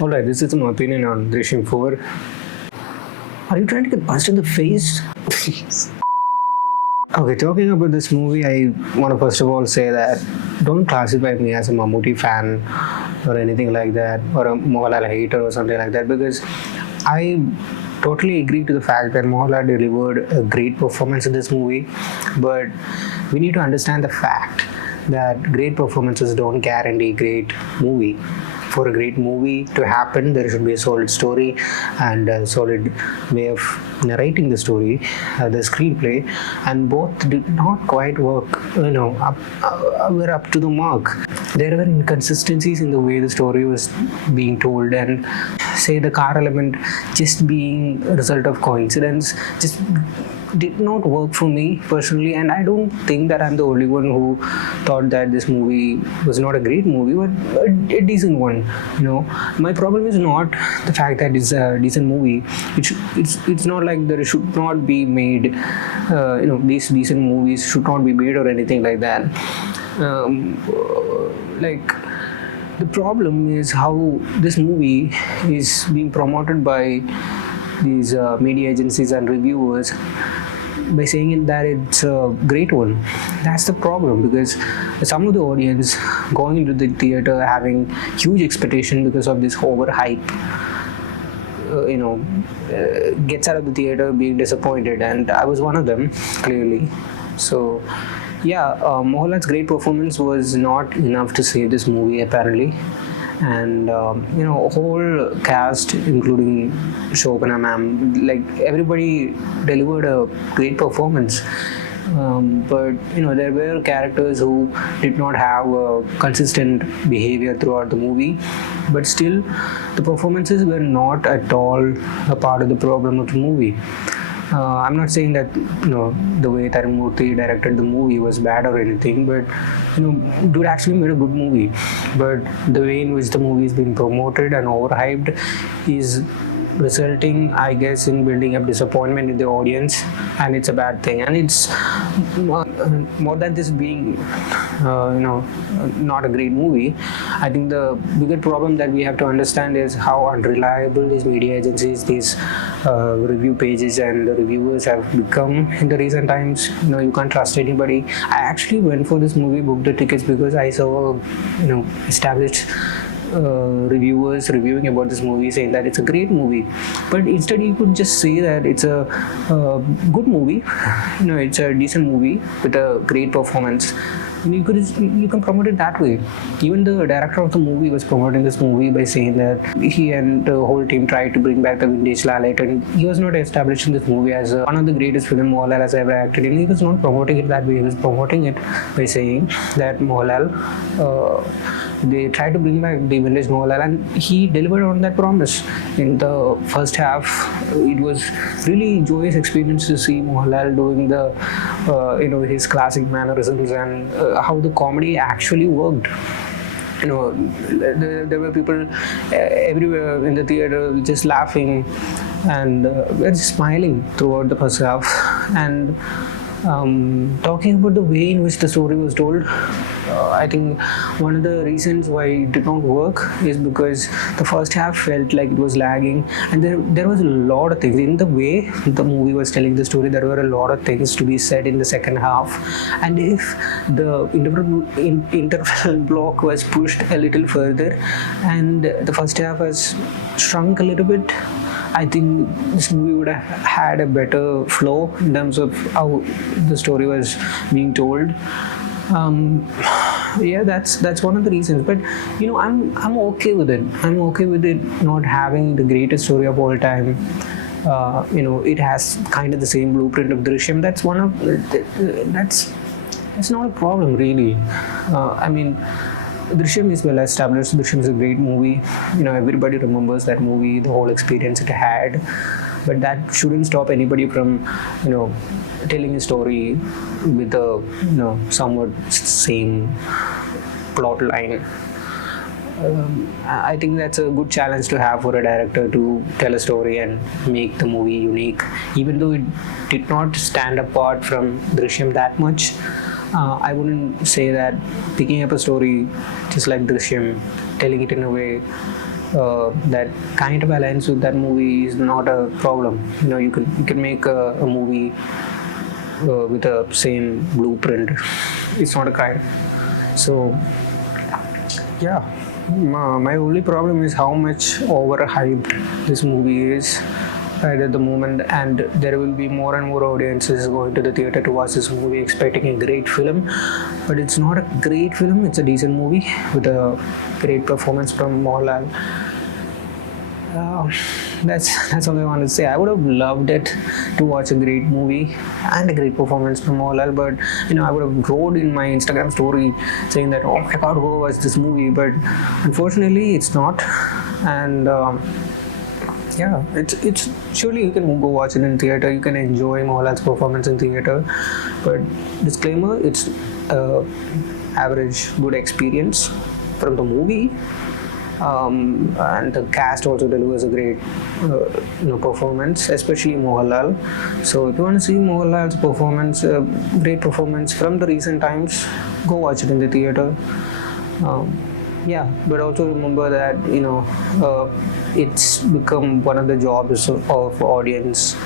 Alright, this is my opinion on Drishyam 4. Are you trying to get punched in the face? Okay, talking about this movie, I want to first of all say that don't classify me as a Mammootty fan or anything like that, or a Mohanlal hater or something like that, because I totally agree to the fact that Mohanlal delivered a great performance in this movie, but we need to understand the fact that great performances don't guarantee great movie. For a great movie to happen, there should be a solid story and a solid way of narrating the story, the screenplay, and both did not quite work. Were up to the mark. There were inconsistencies in the way the story was being told, and say the car element just being a result of coincidence just did not work for me personally, and I don't think that I'm the only one who thought that this movie was not a great movie, but a decent one. My problem is not the fact that it's a decent movie. It's not like there should not be made. These decent movies should not be made or anything like that. The problem is how this movie is being promoted by these media agencies and reviewers by saying that it's a great one. That's the problem, because some of the audience going into the theater having huge expectation because of this overhype gets out of the theater being disappointed, and I was one of them, clearly. So Mohanlal's great performance was not enough to save this movie, apparently. And whole cast, including Shobana ma'am, like everybody delivered a great performance. But there were characters who did not have a consistent behavior throughout the movie, but still the performances were not at all a part of the problem of the movie. I'm not saying that the way Thudarum directed the movie was bad or anything, but dude actually made a good movie. But the way in which the movie is being promoted and overhyped is resulting, I guess, in building up disappointment in the audience, and it's a bad thing. And it's more than this being not a great movie. I think the bigger problem that we have to understand is how unreliable these media agencies, these review pages and the reviewers have become in the recent times. You can't trust anybody. I actually went for this movie, booked the tickets, because I saw established reviewers reviewing about this movie, saying that it's a great movie. But instead you could just say that it's a good movie, it's a decent movie with a great performance. You can promote it that way. Even the director of the movie was promoting this movie by saying that he and the whole team tried to bring back the vintage Lalit, and he was not establishing this movie as one of the greatest film Mohanlal has ever acted in. He was not promoting it that way. He was promoting it by saying that Mohanlal, they tried to bring back the vintage Mohanlal, and he delivered on that promise. In the first half, it was really joyous experience to see Mohanlal doing the his classic mannerisms, and how the comedy actually worked. There were people everywhere in the theater just laughing and just smiling throughout the first half. And talking about the way in which the story was told, I think one of the reasons why it did not work is because the first half felt like it was lagging, and there was a lot of things in the way the movie was telling the story. There were a lot of things to be said in the second half, and if the interval block was pushed a little further and the first half was shrunk a little bit, I think this movie would have had a better flow in terms of how the story was being told. That's one of the reasons. But I'm okay with it. I'm okay with it not having the greatest story of all time. It has kind of the same blueprint of Drishyam. That's not a problem, really. Drishyam is well established. Drishyam is a great movie. Everybody remembers that movie, the whole experience it had. But that shouldn't stop anybody from, telling a story with a, somewhat same plot line. I think that's a good challenge to have for a director, to tell a story and make the movie unique. Even though it did not stand apart from Drishyam that much, I wouldn't say that picking up a story just like Drishyam, telling it in a way that kind of aligns with that movie is not a problem. You can make a movie with the same blueprint. It's not a crime. So yeah, my only problem is how much overhyped this movie is right at the moment, and there will be more and more audiences going to the theater to watch this movie expecting a great film, but it's not a great film. It's a decent movie with a great performance from Mohanlal. uh, that's all I want to say. I would have loved it to watch a great movie and a great performance from Mohanlal, but I would have wrote in my Instagram story saying that, oh my god, go watch this movie, but unfortunately it's not. And yeah, it's surely you can go watch it in theater. You can enjoy Mohanlal's performance in theater, but disclaimer: it's average good experience from the movie. And the cast also delivers a great performance, especially Mohanlal. So if you want to see Mohanlal's performance, great performance from the recent times, go watch it in the theater. Yeah, but also remember that it's become one of the jobs of audience,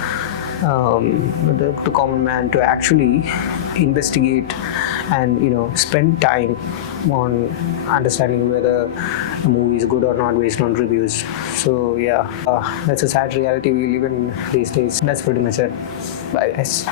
the common man, to actually investigate and spend time on understanding whether a movie is good or not based on reviews. So yeah, that's a sad reality we live in these days. That's pretty much it. Bye guys.